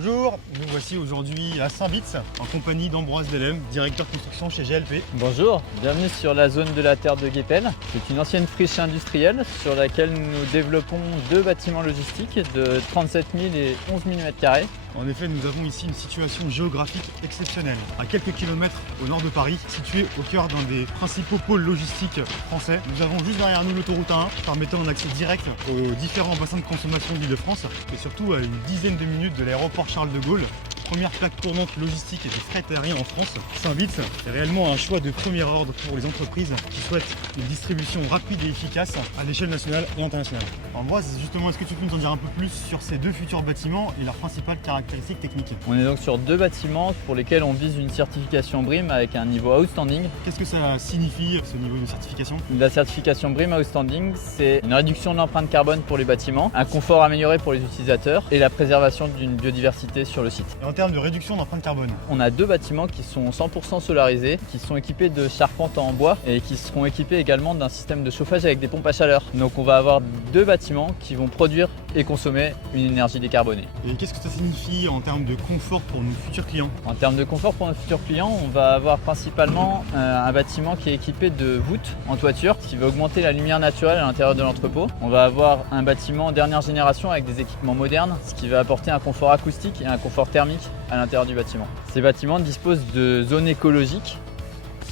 Bonjour, nous voici aujourd'hui à Saint-Vitz en compagnie d'Ambroise Delem, directeur construction chez GLP. Bonjour, bienvenue sur la zone de la terre de Guépel. C'est une ancienne friche industrielle sur laquelle nous développons deux bâtiments logistiques de 37 000 et 11 000 m². En effet, nous avons ici une situation géographique exceptionnelle. À quelques kilomètres au nord de Paris, situé au cœur d'un des principaux pôles logistiques français. Nous avons juste derrière nous l'autoroute A1, permettant un accès direct aux différents bassins de consommation de l'Île-de-France et surtout à une dizaine de minutes de l'aéroport Charles de Gaulle. Première plaque tournante logistique et de fret aérien en France. Saint-Vitz est réellement un choix de premier ordre pour les entreprises qui souhaitent une distribution rapide et efficace à l'échelle nationale et internationale. Ambroise, justement, est-ce que tu peux nous en dire un peu plus sur ces deux futurs bâtiments et leurs principales caractéristiques techniques? On est donc sur deux bâtiments pour lesquels on vise une certification BREEAM avec un niveau outstanding. Qu'est-ce que ça signifie, ce niveau de certification? La certification BREEAM outstanding, c'est une réduction de l'empreinte carbone pour les bâtiments, un confort amélioré pour les utilisateurs et la préservation d'une biodiversité sur le site. Et en termes de réduction d'empreinte carbone, On a deux bâtiments qui sont 100% solarisés, qui sont équipés de charpentes en bois et qui seront équipés également d'un système de chauffage avec des pompes à chaleur. Donc on va avoir deux bâtiments qui vont produire et consommer une énergie décarbonée. et qu'est-ce que ça signifie en termes de confort pour nos futurs clients? En termes de confort pour nos futurs clients, on va avoir principalement un bâtiment qui est équipé de voûtes en toiture, ce qui va augmenter la lumière naturelle à l'intérieur de l'entrepôt. On va avoir un bâtiment dernière génération avec des équipements modernes, ce qui va apporter un confort acoustique et un confort thermique à l'intérieur du bâtiment. Ces bâtiments disposent de zones écologiques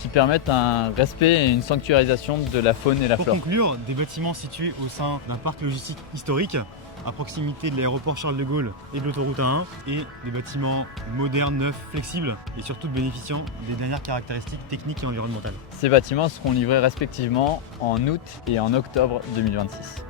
qui permettent un respect et une sanctuarisation de la faune et la Pour flore. conclure, des bâtiments situés au sein d'un parc logistique historique, à proximité de l'aéroport Charles de Gaulle et de l'autoroute A1, et des bâtiments modernes, neufs, flexibles et surtout bénéficiant des dernières caractéristiques techniques et environnementales. Ces bâtiments seront livrés respectivement en août et en octobre 2026.